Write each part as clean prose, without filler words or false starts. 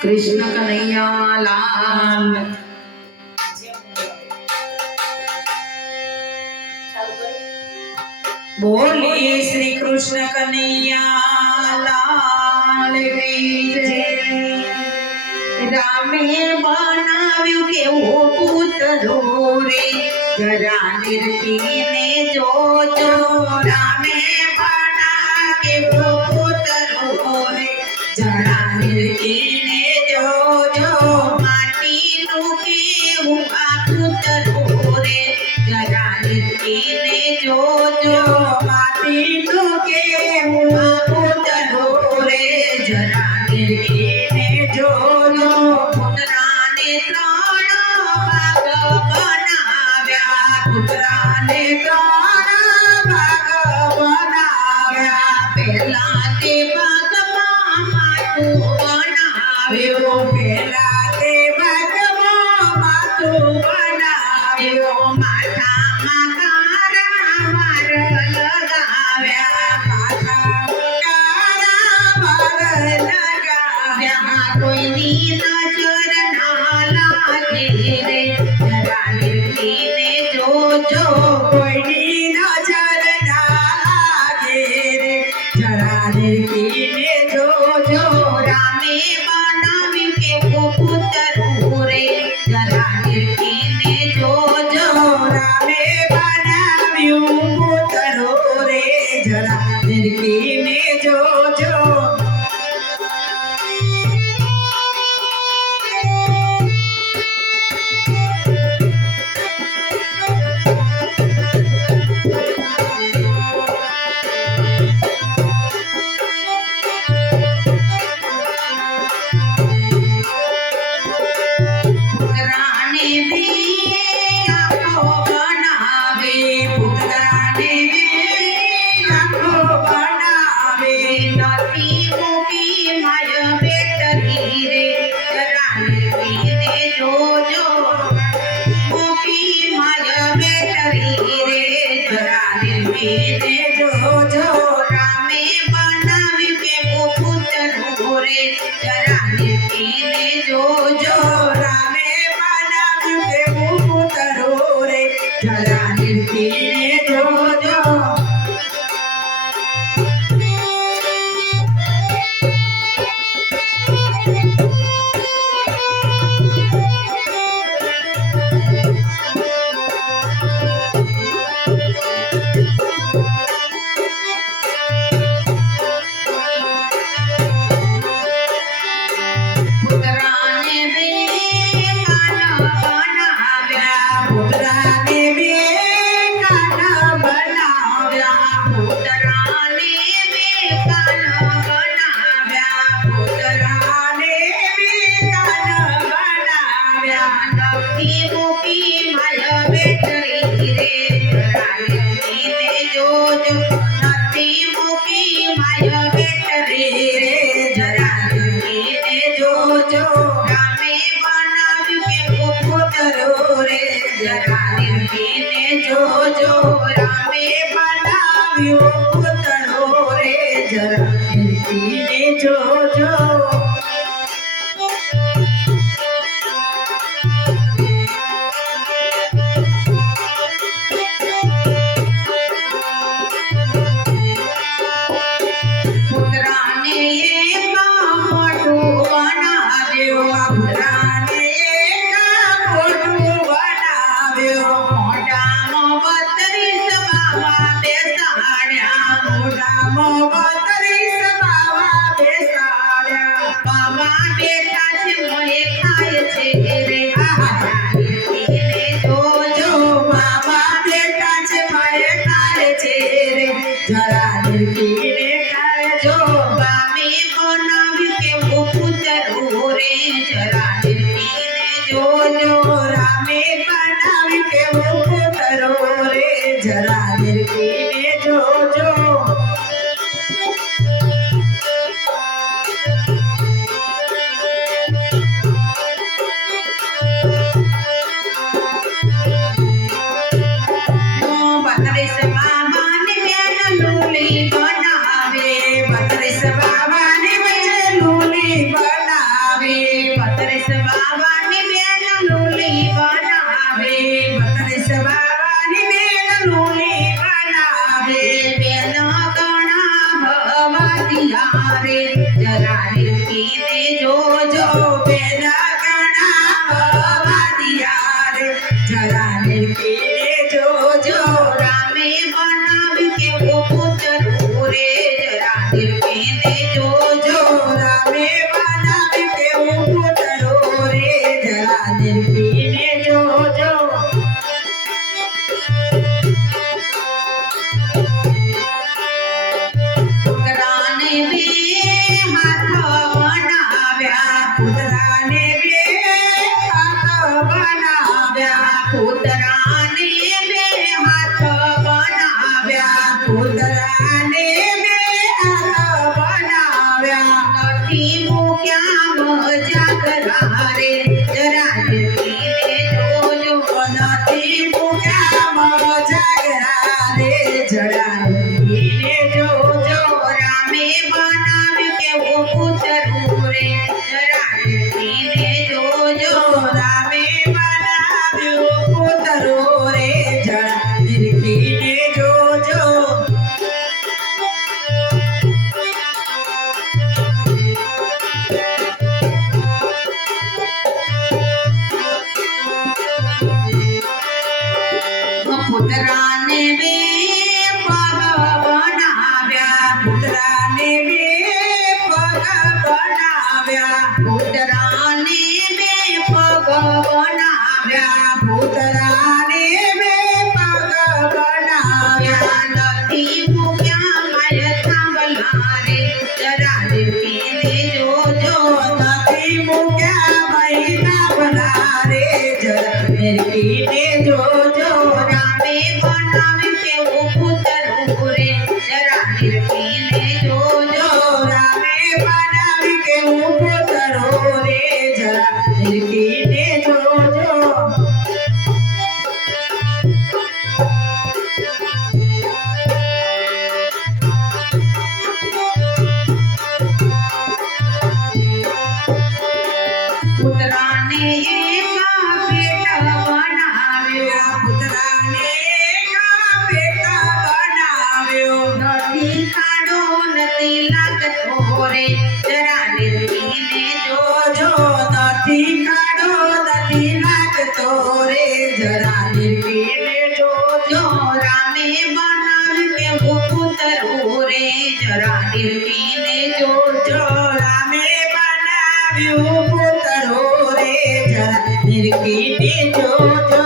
कृष्ण कन्हैया लाल। बोले श्री कृष्ण कन्हैया लाल की जय। रामे बनाव्યું કેવો પૂતળો રે જરા નિર્ભીને જોજો। રામે બનાવ્યો કેવો પૂતળો રે જરા નિર્ભીને જોજો। માટીનું કેવું આ પૂતળો રે જરા નિર્ભીને જોજો। માટીનું કેવું આ પૂતળો રે જરા નિર્ભીને જોજો। પુતરાને ત્રણ ભાગ બનાવ્યા। પુતરાને ત્રણ ભાગ બનાવ્યા। પહેલા તે ભાગમાં માથું બનાવ્યો। પહેલા તે ભાગમાં માથું બનાવ્યો। માથામાં કાળા માર લગાવ્યા। માથામાં કાળા માર લગાવ્યા। કોઈની નજર ના લાગે રે જરા નિર્ભીને જોજો। કોઈની નજર ના લાગે રે જરા નિર્ભીને જોજો। રામે બનાવ્યું કેવો પૂતળો રે જરા નિર્ભીને જોજો। રામે બનાવ્યું પૂતળો રે જરા નિર્ભીને જોજો। પુતરાને બે આંખો બનાવે। પુતરાને બે આંખો બનાવે। નથી મૂકી માય બેટરી રે જરા નિર્ભીને જોજો। મૂકી માય બેટરી રે જરા નિર્ભીને જોજો। રામે બનાવ્યું કેવો પૂતળો રે જરા નિર્ભીને જોજો। રામે બનાવ્યું કેવું પૂતળો રે જરા નિર્ભીને જોજો। પુતરાને બે કાન બનાવ્યા। પુતરાને બે કાન બનાવ્યા। પુતરાને બે કાન બનાવ્યા। પુતરાને બે કાન બનાવ્યા। નથી મૂકી માય બેટરી રે જરા નિર્ભીને જોજો। નથી મૂકી માય બેટરી રે જરા નિર્ભીને જોજો। રામે બનાવ્યું કેવો પૂતળો રે જરા નિર્ભીને જોજો। રામે બનાવ્યું પૂતળો રે જરા નિર્ભીને જોજો। પુતરાને એક મોઢું બનાવ્યો। પુતરાને એક મોઢું બનાવ્યો। મોઢામાં 32 બાવા બેસાડ્યા। મોઢામાં 32 બાવા બેસાડ્યા। બાવા બેઠા છે મોએ ખાય છે રે જરા નિર્ભીને જોજો। બાવા બેઠા છે મોએ ખાય છે રે જરા નિર્ભીને ખાજો। રામે બનાવ્યું કેવો પૂતળો રે જરા નિર્ભીને જોજો। રામે બનાવ્યું કેવો પૂતળો રે જરા નિર્ભીને જોજો। બત્રીસ બાબાને બેન લૂલી બનાવે। 32 બાબાને બેન લૂલી બનાવે। નિરખીને જોજો બેના ગણાવવા દિયા રે જરા નિરખીને જોજો રામે બનાવ્યું કેવું પૂતરું રે જરા નિરખીને જોજો રામે બનાવ્યું કેવું પૂતરું રે જરા નિરખીને જોજો પુતરાને બે હાથ બનાવ્યા પુતરાને બે હાથ બનાવ્યા પુતરાને બે હાથ બનાવ્યા પુતરાને બે હાથ બનાવ્યા નથી મૂક્યા મજાગરા રે જરા નિરખીને જોજો નથી મૂક્યા મજાગરા રે જરા નિરખીને જોજો રામે બનાવ્યું કેવું પૂતરું રે જરા નિરખીને જોજો રામે બનાવ્યું પૂતરું રે જરા નિરખીને જોજો પુતરાને બે પગ બનાવ્યા પુતરાને બે પગ બનાવ્યા પુતરાને બે પગ બનાવ્યા પુતરાને બે પગ બનાવ્યા નથી મૂક્યા માય થાંભલા રે જરા નિરખીને જોજો નથી મૂક્યા માય થાંભલા રે જરા નિરખીને જોજો રામે બનાવ્યું કેવું પૂતરું રે જરા નિરખીને જોજો રામે બનાવ્યું કેવું પૂતરું રે જરા નિરખીને જોજો પુતરાને એકા પેટ બનાવ્યો પુતરાને એકા પેટ બનાવ્યો નથી ખાડો નથી લાગતો રે જરા નિરખીને જોજો નથી ખાડો નથી લાગતો રે જરા નિરખીને જોજો રામે બનાવ્યું કેવું પૂતરું રે જરા નિરખીને જોજો રામે બનાવ્યું પૂતરું રે જરા નિરખીને જોજો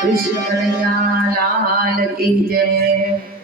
કૃષ્ણ કનૈયા લાલ કી જય।